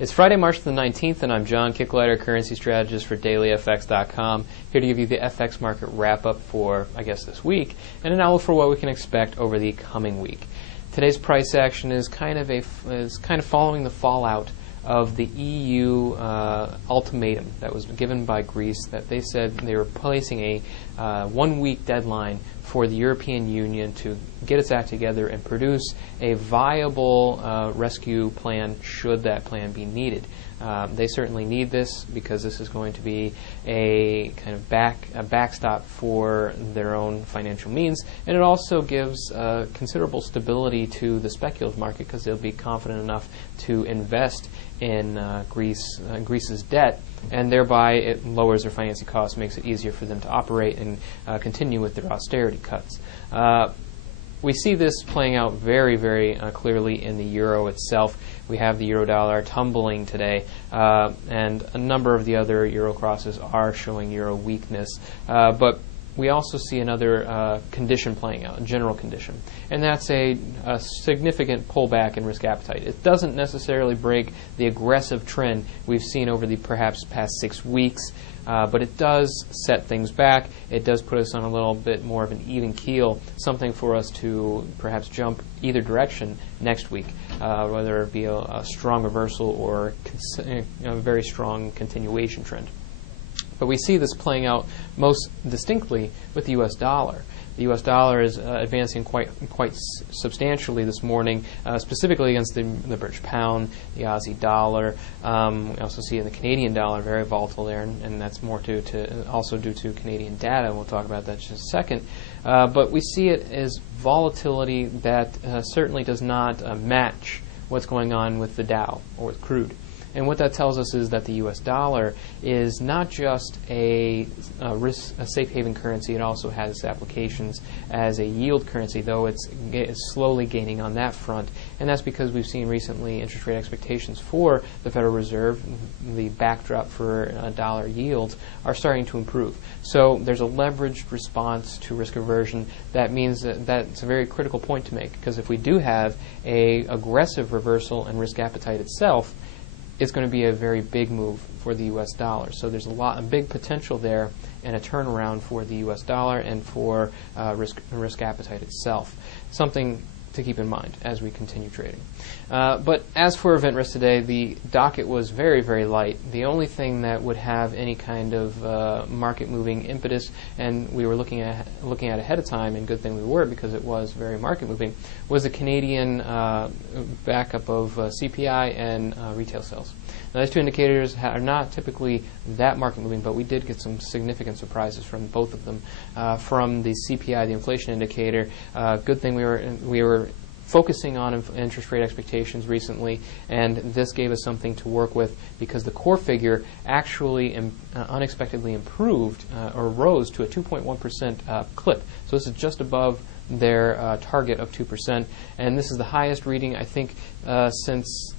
It's Friday, March the 19th, and I'm John Kicklighter, currency strategist for DailyFX.com, here to give you the FX market wrap-up for, I guess, this week, and an outlook for what we can expect over the coming week. Today's price action is kind of following the fallout of the EU ultimatum that was given by Greece, that they said they were placing a one-week deadline for the European Union to get its act together and produce a viable rescue plan should that plan be needed. They certainly need this because this is going to be a kind of backstop for their own financial means, and it also gives considerable stability to the speculative market because they'll be confident enough to invest in Greece's debt, and thereby it lowers their financing costs, makes it easier for them to operate and continue with their austerity cuts. We see this playing out very, very clearly in the euro itself. We have the euro dollar tumbling today, and a number of the other euro crosses are showing euro weakness. But we also see another condition playing out, a general condition, and that's a significant pullback in risk appetite. It doesn't necessarily break the aggressive trend we've seen over the perhaps past 6 weeks, but it does set things back. It does put us on a little bit more of an even keel, something for us to perhaps jump either direction next week, whether it be a strong reversal or a very strong continuation trend. But we see this playing out most distinctly with the U.S. dollar. The U.S. dollar is advancing quite substantially this morning, specifically against the British pound, the Aussie dollar. We also see the Canadian dollar very volatile there, and that's more also due to Canadian data. We'll talk about that in just a second. But we see it as volatility that certainly does not match what's going on with the Dow or with crude. And what that tells us is that the U.S. dollar is not just a safe haven currency, it also has applications as a yield currency, though it's slowly gaining on that front. And that's because we've seen recently interest rate expectations for the Federal Reserve, the backdrop for dollar yields, are starting to improve. So there's a leveraged response to risk aversion. That means that's a very critical point to make, because if we do have an aggressive reversal in risk appetite itself, it's going to be a very big move for the U.S. dollar. So there's a big potential there and a turnaround for the U.S. dollar and for risk appetite itself. Something to keep in mind as we continue trading. But as for event risk today, the docket was very, very light. The only thing that would have any kind of market moving impetus, and we were looking at ahead of time, and good thing we were because it was very market moving, was the Canadian backup of CPI and retail sales. Now, those two indicators are not typically that market moving, but we did get some significant surprises from both of them. From the CPI, the inflation indicator, good thing we were focusing on interest rate expectations recently, and this gave us something to work with because the core figure actually unexpectedly improved or rose to a 2.1% clip. So this is just above their target of 2%, and this is the highest reading, I think, since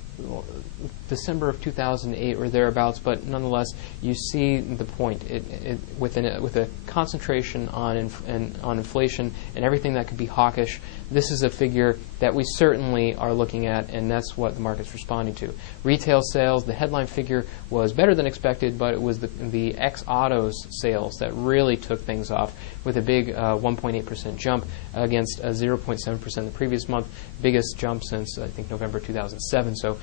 December of 2008 or thereabouts, but nonetheless, you see the point. With a concentration on inflation and everything that could be hawkish, this is a figure that we certainly are looking at, and that's what the market's responding to. Retail sales, the headline figure was better than expected, but it was the ex-autos sales that really took things off with a big 1.8% jump against a 0.7% the previous month, biggest jump since, I think, November 2007. So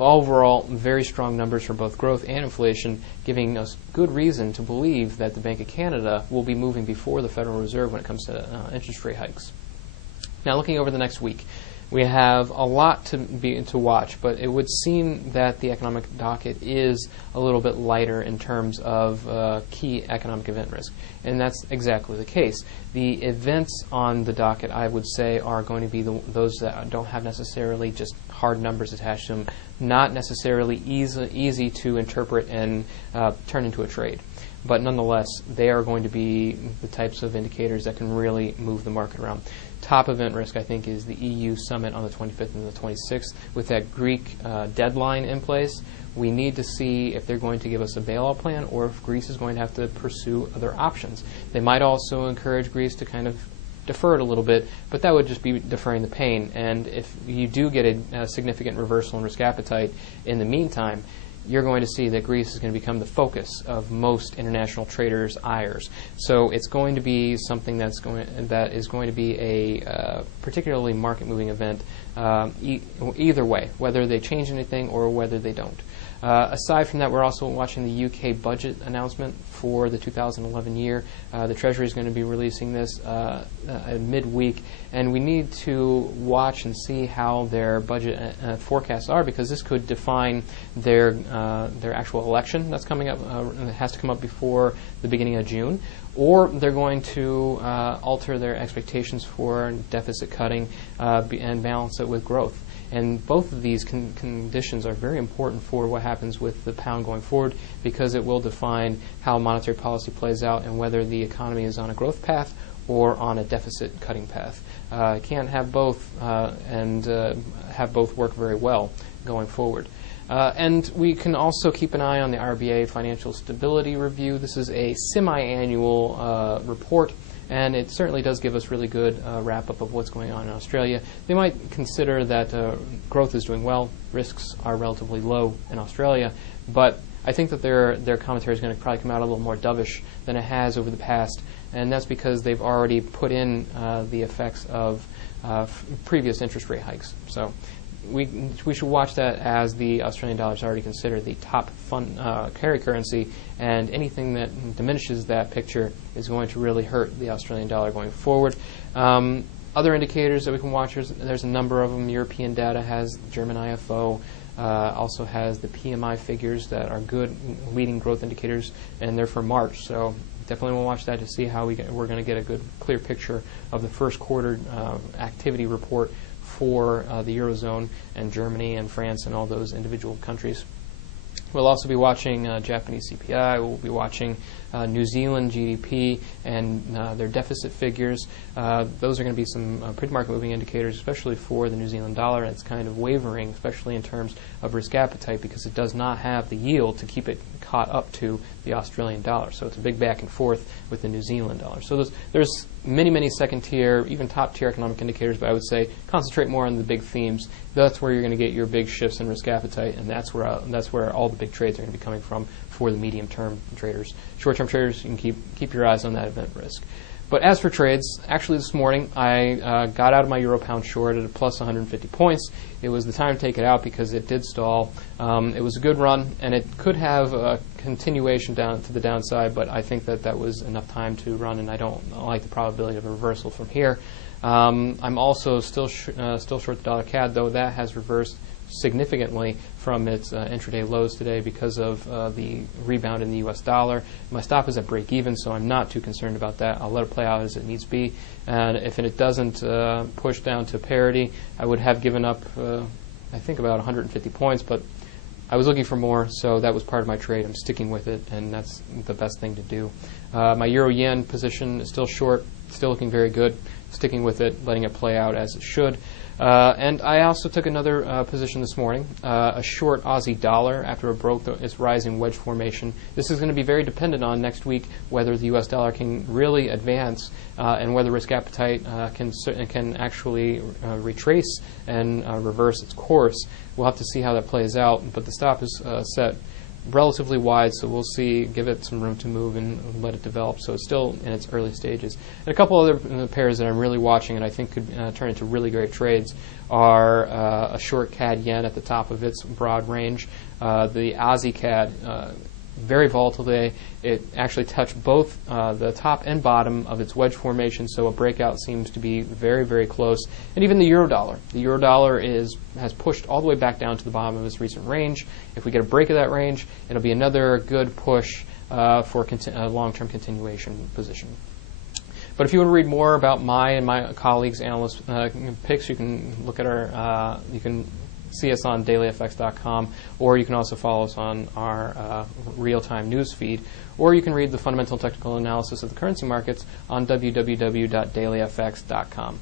overall, very strong numbers for both growth and inflation, giving us good reason to believe that the Bank of Canada will be moving before the Federal Reserve when it comes to interest rate hikes. Now, looking over the next week, we have a lot to watch, but it would seem that the economic docket is a little bit lighter in terms of key economic event risk, and that's exactly the case. The events on the docket, I would say, are going to be those that don't have necessarily just hard numbers attached to them, not necessarily easy to interpret and turn into a trade. But nonetheless, they are going to be the types of indicators that can really move the market around. Top event risk, I think, is the EU summit on the 25th and the 26th. With that Greek deadline in place, we need to see if they're going to give us a bailout plan or if Greece is going to have to pursue other options. They might also encourage Greece to kind of defer it a little bit, but that would just be deferring the pain. And if you do get a significant reversal in risk appetite in the meantime, you're going to see that Greece is going to become the focus of most international traders' ires. So it's going to be something that is going to be a particularly market-moving event either way, whether they change anything or whether they don't. Aside from that, we're also watching the UK budget announcement for the 2011 year. The Treasury is going to be releasing this midweek, and we need to watch and see how their budget forecasts are, because this could define their actual election that's coming up. It has to come up before the beginning of June, or they're going to alter their expectations for deficit cutting and balance it with growth. And both of these conditions are very important for what happens with the pound going forward, because it will define how monetary policy plays out and whether the economy is on a growth path or on a deficit cutting path. Can't have both and have both work very well going forward. And we can also keep an eye on the RBA Financial Stability Review. This is a semi-annual report, and it certainly does give us really good wrap-up of what's going on in Australia. They might consider that growth is doing well, risks are relatively low in Australia, but I think that their commentary is going to probably come out a little more dovish than it has over the past, and that's because they've already put in the effects of previous interest rate hikes. So we should watch that, as the Australian dollar is already considered the top carry currency, and anything that diminishes that picture is going to really hurt the Australian dollar going forward. Other indicators that we can watch, there's a number of them. European data has German IFO, also has the PMI figures that are good leading growth indicators, and they're for March. So definitely want to watch that to see how we're going to get a good, clear picture of the first quarter activity report for the Eurozone and Germany and France and all those individual countries. We'll also be watching Japanese CPI. We'll be watching New Zealand GDP and their deficit figures. Those are going to be some pretty market-moving indicators, especially for the New Zealand dollar. It's kind of wavering, especially in terms of risk appetite, because it does not have the yield to keep it caught up to the Australian dollar. So it's a big back and forth with the New Zealand dollar. So there's many second-tier, even top-tier economic indicators, but I would say concentrate more on the big themes. That's where you're going to get your big shifts in risk appetite, and that's where all the big trades are going to be coming from for the medium-term traders. Short-term traders, you can keep your eyes on that event risk. But as for trades, actually this morning I got out of my euro-pound short at a plus 150 points. It was the time to take it out because it did stall. It was a good run, and it could have a continuation down to the downside, but I think that was enough time to run, and I don't like the probability of a reversal from here. I'm also still short the dollar CAD, though that has reversed significantly from its intraday lows today because of the rebound in the U.S. dollar. My stop is at break even, so I'm not too concerned about that. I'll let it play out as it needs to be. And if it doesn't push down to parity, I would have given up, I think, about 150 points, but I was looking for more, so that was part of my trade. I'm sticking with it, and that's the best thing to do. My euro-yen position is still short, still looking very good. Sticking with it, letting it play out as it should. And I also took another position this morning, a short Aussie dollar after it broke its rising wedge formation. This is going to be very dependent on next week whether the U.S. dollar can really advance and whether risk appetite can actually retrace and reverse its course. We'll have to see how that plays out, but the stop is set relatively wide, so we'll see, give it some room to move and let it develop. So it's still in its early stages. And a couple other pairs that I'm really watching and I think could turn into really great trades are a short CAD yen at the top of its broad range. The Aussie CAD, very volatile today. It actually touched both the top and bottom of its wedge formation, so a breakout seems to be very close. And even the euro dollar. The euro dollar has pushed all the way back down to the bottom of its recent range. If we get a break of that range, it'll be another good push for a long-term continuation position. But if you want to read more about my and my colleagues' analyst picks, you can look at you can see us on DailyFX.com, or you can also follow us on our real-time news feed, or you can read the fundamental technical analysis of the currency markets on www.dailyfx.com.